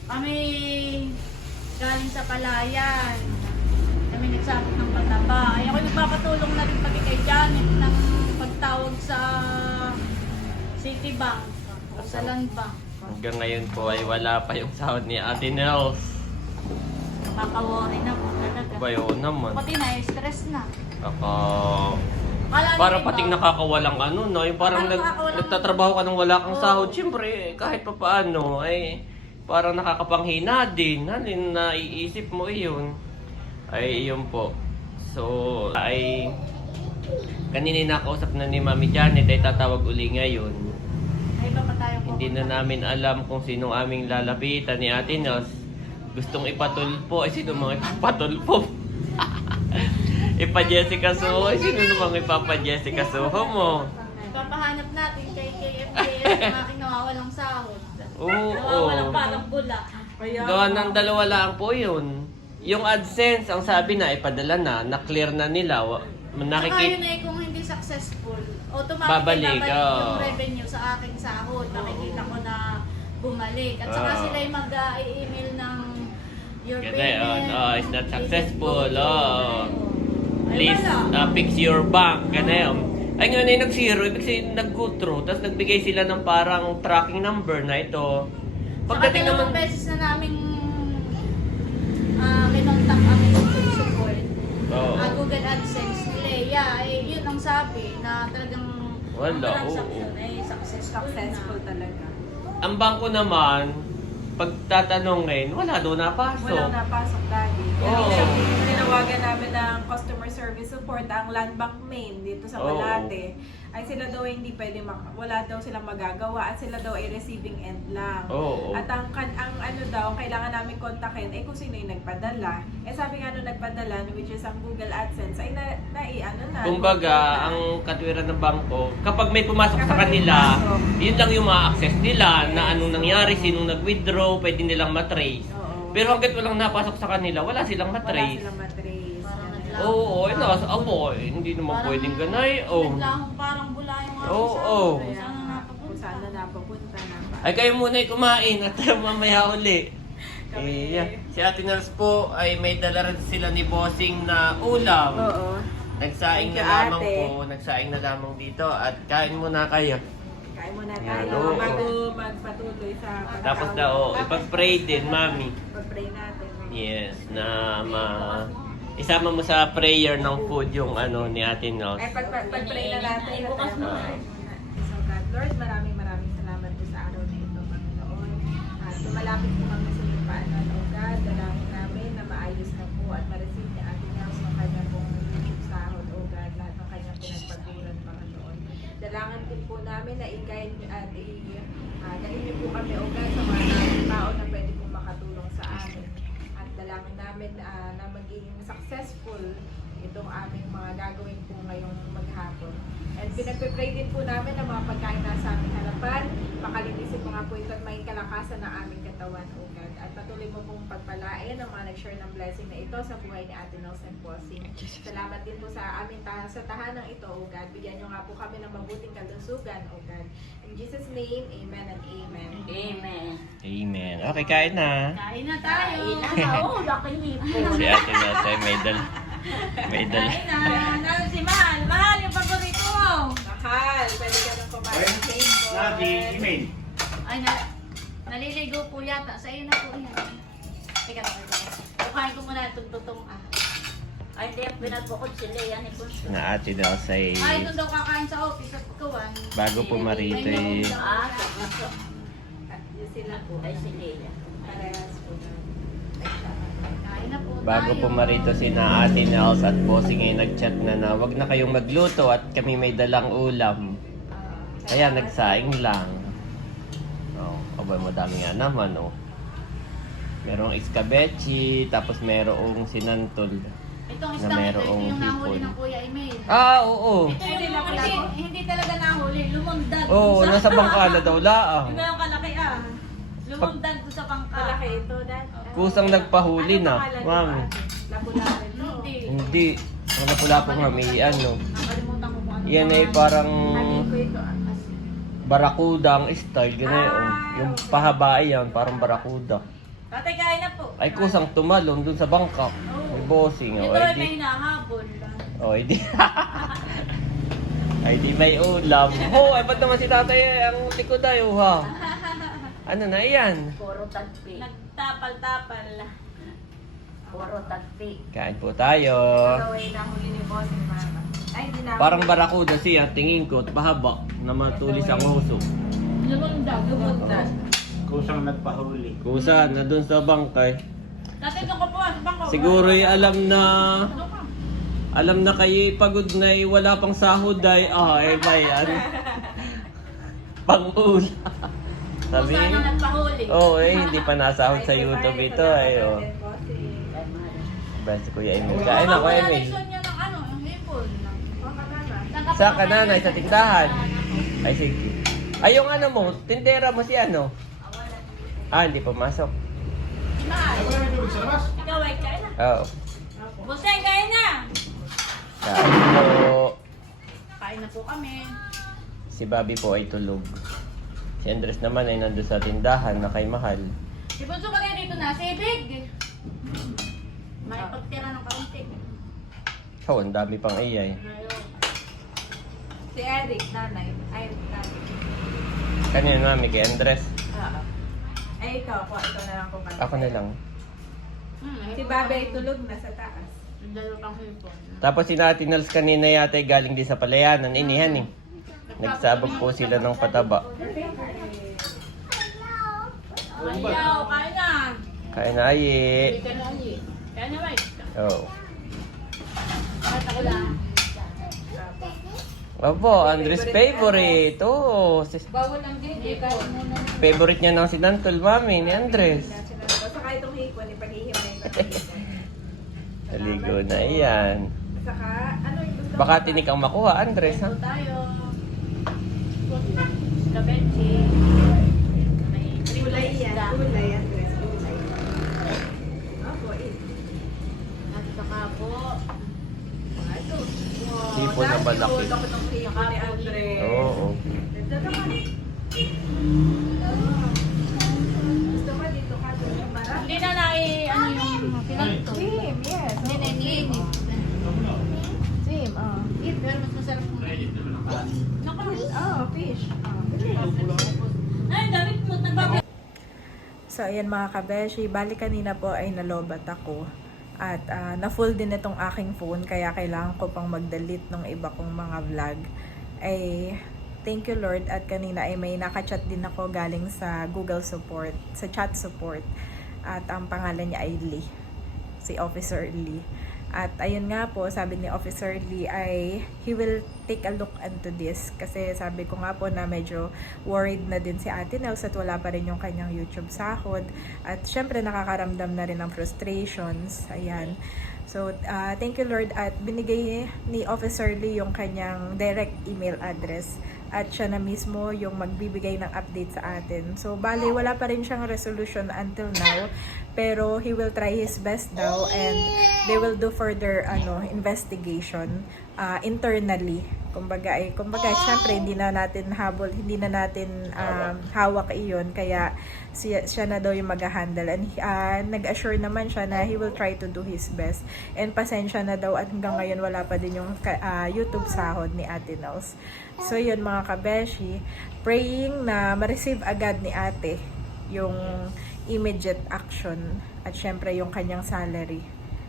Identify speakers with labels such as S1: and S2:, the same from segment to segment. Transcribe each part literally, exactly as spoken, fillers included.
S1: Kami galing sa palayan. Kami nagsabot ng pataba. Ay ako nagpapatulong na rin pati kay Janet ng pagtawag sa Citibank o sa Land Bank.
S2: Hanggang ngayon po ay wala pa yung sahod ni Ate Nels.
S1: Nakaka-worry na po talaga.
S2: Bayo naman.
S1: Pati na-stress na.
S2: Kaka...
S1: Kala
S2: Parang
S1: nila
S2: pating
S1: ba?
S2: nakakawalang ano, no? Yung parang
S1: Parang
S2: nag,
S1: nakakawalang-
S2: nagtatrabaho ka nang wala kang
S1: Oo.
S2: sahod. Siyempre, kahit pa paano, ay parang nakakapanghina din. Halin na iisip mo iyon. Ay, iyon po. So, ay kanina nakausap na ni Mami Janet ay tatawag uli ngayon.
S1: Ay, iba pa tayo po.
S2: Hindi na namin alam kung sinong aming lalapitan ni Ate Nos. Gustong ipatulpo. Ay, sino mga ipapatulpo? Ipa-Jessica Soho. Ay, sino namang ipapa-Jessica Soho mo?
S1: Papahanap natin kay K F J yung aking nawawalang sahod.
S2: Oo.
S1: Nawawalang parang bula.
S2: Gawa ng dalawa lang po yun. Yung AdSense, ang sabi na, ipadala na, na-clear na nila. Wa-
S1: Saka yun
S2: Nakikita.
S1: ay kung hindi successful, automatic
S2: Babalik,
S1: babalik,
S2: oo.
S1: yung revenue sa aking sahod. Nakikita ko na bumalik. At saka
S2: Oo.
S1: sila yung mag-i-email ng your
S2: Ganda
S1: payment.
S2: yun. Oh, it's not
S1: is
S2: successful.
S1: good.
S2: Oh.
S1: Ay,
S2: Please,
S1: wala.
S2: uh, fix your bank. Ganun. Ay nga na yung nag-zero, ibig sabihin nag-go through, tapos nagbigay sila ng parang tracking number na ito.
S1: Saka
S2: Pagdating
S1: dalawang
S2: naman...
S1: beses na namin uh, kinontak aming customer support.
S2: Oo.
S1: Ah, Google AdSense, Leia, eh, yun ang sabi na talagang
S2: Wala,
S1: ang transaction
S2: oo.
S1: ay successful,
S3: Successful
S1: na.
S3: talaga.
S2: Ang bangko naman, pag tatanungin, wala daw napasok.
S3: Walang napasok dahil.
S2: Oo.
S3: Kaya tinawagan namin ng customer service support, ang Land Bank Main dito sa
S2: Oo.
S3: Malate. Ay sila daw ay hindi pwede, mak- wala daw silang magagawa at sila daw ay receiving end lang.
S2: Oo.
S3: At ang, kan- ang ano daw, kailangan namin kontakin, eh kung sino yung nagpadala. Eh sabi nga nung nagpadala, which is ang Google AdSense, ay na, na, ano na.
S2: Kumbaga,
S3: na-
S2: ang katwiran ng bangko, kapag may pumasok sa
S3: Kapag may
S2: kanila,
S3: pumasok.
S2: yun lang yung ma-access nila, na
S3: Yes.
S2: anong nangyari, sinong nag-withdraw, pwede nilang matrace.
S3: Oo.
S2: Pero hanggat walang napasok sa kanila, wala silang
S3: wala
S2: matrace.
S3: silang matrace.
S1: Parang
S3: Ganun.
S1: nagla-
S2: Oo, oo, ay nasa, abo, eh, hindi naman
S1: Parang
S2: pwedeng ganay. Oh.
S1: naglahong parang bula yung aking
S2: Oo,
S1: sahod.
S2: oo.
S1: Kung
S3: Kaya
S1: saan
S3: nga,
S1: na
S3: kung
S1: napapunta.
S3: saan na napapunta na.
S2: Ay kayo muna ay kumain at mamaya uli.
S3: Kami.
S2: Eh, yeah. Si Ate Nels po ay may dala rin sila ni Bossing na ulam.
S3: Oo.
S2: Nagsaing
S3: Thank
S2: na
S3: you,
S2: lamang
S3: ate.
S2: po, nagsaing na lamang dito at kain muna kayo.
S3: Kain muna
S2: Yan,
S3: tayo
S2: oo.
S3: bago magpatuloy sa pagtawag.
S2: Tapos na oh, ipag-pray din, Mami.
S3: Pag-pray natin.
S2: Yes, na ma isama mo sa prayer ng food yung ano ni Ate Nels.
S3: Ay, pag, pag, pag-pray na natin.
S1: Ay, bukas
S3: tayo
S1: mo.
S3: muna. So God, Lord, maraming maraming salamat po sa araw na ito, Panginoon. At tumalapit po kami sa iyong paanan, O God. Dalangin namin na maayos na po at ma-receive ni Ate Nels ang kanya pong YouTube sahod, O God. Lahat ng kanyang pinagpatulan, Panginoon. Dalangin din po namin na i-guide niyo at i- uh, dalhin niyo po kami, O God, sa mga taong tao na pwede pong makatulong sa amin. At dalangin namin ah, na maging successful itong aming mga gagawin po ngayong maghapon. And pinagpe-pray din po namin ang mga pagkain na sa aming harapan. Makalinisin mo nga po ito at maging kalakasan ng aming katawan, O God. At patuloy mo pong pagpalain ang mga nag-share ng blessing na ito sa buhay ni Ate Nels and Bossing. Salamat din po sa aming tahan sa tahanang ito, O God. Bigyan niyo nga po kami ng mabuting kalusugan, O God. In Jesus' name, Amen and Amen.
S1: Amen.
S2: Amen. Okay, kain na.
S1: Kain na tayo.
S4: Kain na. Oo, laki nipo.
S2: Si Ate Nels ay may dal. May dal.
S1: Kain na. Nalo si Mahal. Mahal, yung paborito mo.
S3: Mahal, pwede ka nang kumain.
S5: Lagi, email.
S1: Ay, na, naliligo po yata. Sa iyo na po yan. Teka, teka, teka. Kukain ko muna itong tutong ah.
S4: Ay, hindi ang pinagbukod si Lea ni Kunso.
S2: Na Ate Nels ay
S1: Ay, doon daw kakain sa office at kawan.
S2: bago po marito ay
S4: Ah, sa Kunso.
S3: Yung sila po.
S4: Ay, si Lea.
S3: Parehas po na.
S1: Kain na po
S2: bago
S1: tayo.
S2: po marito si na Ate Nels at Bossing ay nag-chat na na wag na kayong magluto at kami may dalang ulam. Kaya nagsaing lang. Oh, abay madami nga naman oh. Merong iskabechi, tapos merong sinantol.
S1: Itong
S2: na
S1: isang ito, ito
S2: merong
S1: yung nahuli
S2: hipon.
S1: ng Kuya Emil.
S2: Ah, oo.
S1: Ito yung hindi, hindi talaga nahuli. Lumundag.
S2: Oo,
S1: doon sa-
S2: nasa bangkala daw laang.
S1: Yung gayong kalaki ah. Lumundag doon sa bangka.
S3: Malaki ito, Dad.
S2: Kusang nagpahuli
S3: Ano
S2: na,
S3: pangalan
S2: ma'am.
S3: nito, ate? Lapu-lapu ito.
S1: Hindi.
S2: Hindi. Wala pula po mami, ano.
S1: Nakalimutan ko kung ano.
S2: Yan ay
S1: pangalan.
S2: parang
S3: Hanin ko ito. ah.
S2: barakuda ang style, gano'n.
S3: Ah,
S2: Yung
S3: okay.
S2: pahaba yan, parang barakuda.
S1: Tatay, kain na po.
S2: Ay, kusang tumalon dun sa bangka. May bossing.
S1: Ito
S2: O,
S1: ay
S2: ay
S1: may
S2: di.
S1: hinahabol.
S2: O, ay di. Ay di may ulam. Ho, ay ba't naman si tatay eh, ang likod ay, oh, ha? Ano na yan?
S4: Puro tagpi.
S1: Nagtapal-tapal.
S4: Puro tagpi.
S2: Kain po tayo.
S3: Gawin na huli ni boss ni mama. Ay, hindi na.
S2: Parang barakuda siya, tingin ko, pahaba na matulis ang huso.
S1: Lumundag.
S3: Lumundag.
S5: Kusang nagpahuli.
S2: Kusa na dun sa bangkay.
S1: Tatay, doon ko po. Sa bangko.
S2: Siguro ay alam na,
S1: Doon ka.
S2: alam na kayo pagod na eh, wala pang sahod ay, ah, eh ba yan? Pang-ula. Sabi,
S1: Kung saan ang nagpahuli.
S2: oh eh, hindi pa nasahod sa YouTube ito ay, oh.
S4: Ay, mahal.
S2: Basta Kuya Emil. Kain na, Kuya Emil.
S1: Wala niya ng ano, yung hipon. Saan ka
S2: Sa
S1: po
S2: kananay,
S1: kakain?
S2: sa tindahan. Ay, sige. Ay, yung ano mo, tindera mo si ano? Ah, hindi pumasok.
S1: Mahal. Ikaw ay kain na.
S2: Oo.
S1: Busay, kain na.
S2: Kain po.
S1: Kain na po kami.
S2: Si Bobby po ay tulog. Si Andres naman ay nandun sa tindahan na kay Mahal.
S1: Si Bunso ka kayo dito na, sibig. May pagtira ng kaunti.
S2: Oh, ang dami pang iyay.
S3: Si Eric, nanay. Ay, nanay.
S2: Kanina mami kay Andres.
S3: Oo. Ay, ikaw po. Ikaw na lang kung kanta.
S2: Ako na lang.
S1: Hmm,
S3: Si Babe ay tulog na sa taas.
S1: Ang dalawa pang hipon.
S2: Tapos si Nati Nels kanina yata ay galing din sa palayanan. Inihan eh. Nagsabog po sila ng pataba.
S1: Ayaw, kain na.
S2: Kain na ayi.
S1: Hindi ka na ali. Kaya na, Mike.
S2: Oh.
S1: Kahit ako lang.
S2: Opo, Andres favorite. Oh, sis-
S1: Bawal ang dito. Kain muna.
S2: favorite niya ng sinantol, mami, ni Andres.
S3: Saka itong hipon, ipag-ihimay ko.
S2: Naligo na yan.
S3: Saka, ano yung gusto
S2: Baka
S3: mo?
S2: tinik ang makuha, Andres, ha?
S1: Ito tayo. Gabechi. May
S3: Kulay yan.
S1: isda.
S3: Kulay yan. Dress. Kulay. Opo, eh.
S1: At saka po. Ito. Wow.
S2: Sipon na malaki.
S3: Ulo ko ng hipon ni Andre.
S2: Oo.
S3: Dito naman. Gusto mo dito ka doon yung marami?
S1: Hindi na nai, ano yung pinagto.
S3: Swim, yes.
S1: Hindi na iniinit.
S3: Swim, oh.
S1: Eat, pero mas masarap mo. Naku.
S3: Oh, fish.
S1: Ay, damit mo. Nagbabay.
S3: So, ayan mga kabeshi, bali kanina po ay nalobat ako. At ah, na-full din itong aking phone, kaya kailangan ko pang mag-delete ng iba kong mga vlog. Ay, thank you Lord. At kanina ay may nakachat din ako galing sa Google support, sa chat support. At ang pangalan niya ay Lee, si Officer Lee. At ayun nga po, sabi ni Officer Lee ay he will take a look into this. Kasi sabi ko nga po na medyo worried na din si Ate Nels at wala pa rin yung kanyang YouTube sahod. At syempre nakakaramdam na rin ng frustrations. Ayan. So, uh, thank you Lord. At binigay ni Officer Lee yung kanyang direct email address. At siya na mismo yung magbibigay ng update sa atin. So, bali, wala pa rin siyang resolution until now. Pero, he will try his best daw and they will do further ano investigation uh, internally. Kumbaga, ay, kumbaga, syempre, hindi na natin habol, hindi na natin um, hawak iyon. Kaya, siya, siya na daw yung mag-handle. And uh, nag-assure naman siya na he will try to do his best. And pasensya na daw at hanggang ngayon wala pa din yung uh, YouTube sahod ni Ate Nels. So, yun mga kabeshi, praying na ma-receive agad ni ate yung immediate action at syempre yung kanyang salary.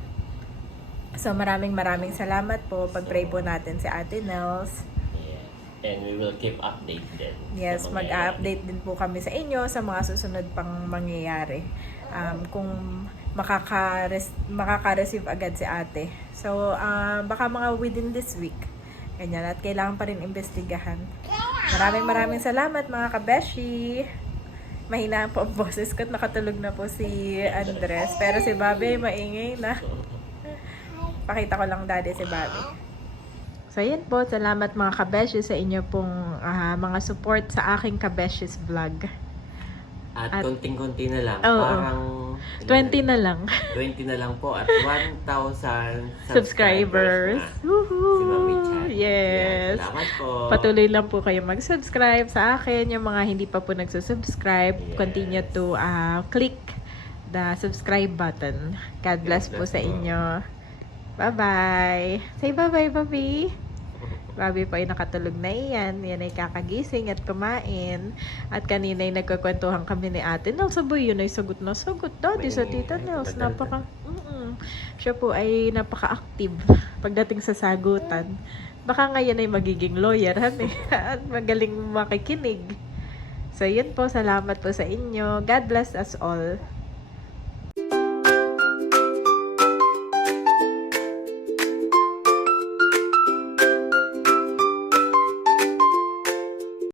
S3: So, maraming maraming salamat po. Pag-pray po natin si Ate Nels.
S2: And we will keep update din.
S3: Yes,
S2: sa mga
S3: mag-update din po kami sa inyo sa mga susunod pang mangyayari. Um, kung makaka-res- makaka-receive agad si ate. So, uh, baka mga within this week. Ganyan. At kailangan pa rin imbestigahan. Maraming maraming salamat mga kabeshi. Mahina po ang boses ko at nakatulog na po si Andres. Pero si Bobby maingay na. Pakita ko lang dati si Bobby. So, yan po. Salamat mga kabeshi sa inyo pong uh, mga support sa aking kabeshis vlog.
S2: At,
S3: At-
S2: konting-konti na lang.
S3: Oo.
S2: Parang...
S3: twenty na lang.
S2: twenty na lang po at one thousand
S3: Subscribers.
S2: subscribers na.
S3: Woohoo!
S2: Si Mami Chan.
S3: Yes.
S2: Yan, salamat po.
S3: Patuloy lang po kayo mag-subscribe sa akin. Yung mga hindi pa po nagsusubscribe,
S2: Yes.
S3: continue to uh, click the subscribe button. God bless,
S2: God
S3: po
S2: bless
S3: sa
S2: po.
S3: inyo. Bye-bye. Say bye-bye, Bobby. Bobby po ay nakatulog na iyan. Yan ay kakagising at kumain. At kanina ay nagkakwentuhan kami ni ate. Nels, sabi yun ay sagot na sagot. Daddy sa tita Nels. Napaka, mm siya po ay napaka-active pagdating sa sagutan. Baka ngayon ay magiging lawyer, han eh. At magaling makikinig. So, yun po. Salamat po sa inyo. God bless us all.